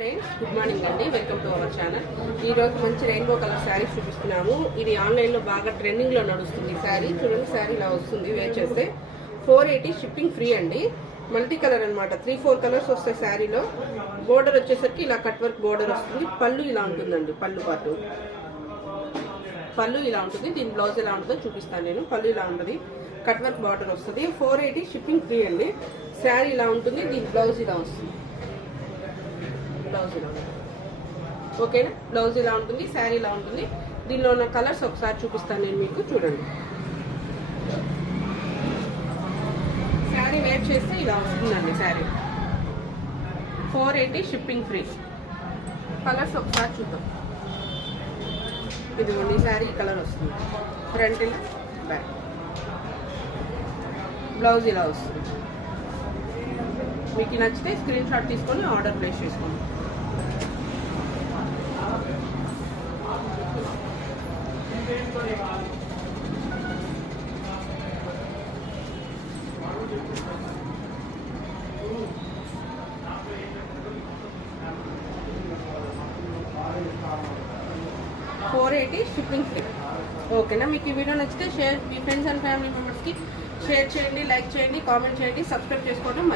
Friends, good morning అండి. Welcome to our channel. ఈ రోజు మంచి రెయిన్బో కలర్ శారీస్ చూపిస్తున్నాము. ఇది ఆన్లైన్ లో బాగా ట్రెండింగ్ లో నడుస్తుంది. శారీ చూడండి, శారీ ఇలా వస్తుంది. వేర్ చేస్తే 480 షిప్పింగ్ ఫ్రీ అండి. మల్టీ కలర్ అనమాట. 3-4 కలర్స్ వస్తాయి శారీలో. బోర్డర్ వచ్చేసరికి ఇలా కట్ వర్క్ బోర్డర్ వస్తుంది. పళ్ళు ఇలా ఉంటుందండి. పళ్ళు ఇలా ఉంటుంది. దీని బ్లౌజ్ ఎలా ఉంటుందో చూపిస్తాను నేను. పళ్ళు ఇలా ఉంటుంది, కట్ వర్క్ బార్డర్ వస్తుంది. 480 షిప్పింగ్ ఫ్రీ అండి. శారీ ఇలా ఉంటుంది. దీని బ్లౌజ్ ఇలా వస్తుంది. బ్లౌజ్ ఇలా ఉంటుంది. ఓకేనా? బ్లౌజ్ ఇలా ఉంటుంది, శారీ ఇలా ఉంటుంది. దీనిలో ఉన్న కలర్స్ ఒకసారి చూపిస్తాను నేను మీకు. చూడండి, శారీ వేర్ చేస్తే ఇలా వస్తుందండి. Sari 480 shipping free. కలర్స్ ఒకసారి చూద్దాం. ఇదిగోండి, శారీ కలర్ వస్తుంది. ఫ్రంట్ ఇలా, బ్యాక్. బ్లౌజ్ ఇలా వస్తుంది. మీకు నచ్చితే స్క్రీన్ షాట్ తీసుకొని ఆర్డర్ ప్లేస్ చేసుకోండి. $480 షిప్పింగ్ ఫ్రీ. ఓకేనా? మీకు ఈ వీడియో నచ్చితే మీ ఫ్రెండ్స్ అండ్ ఫ్యామిలీ మెంబర్స్కి షేర్ చేయండి, లైక్ చేయండి, కామెంట్ చేయండి, సబ్స్క్రైబ్ చేసుకోవడం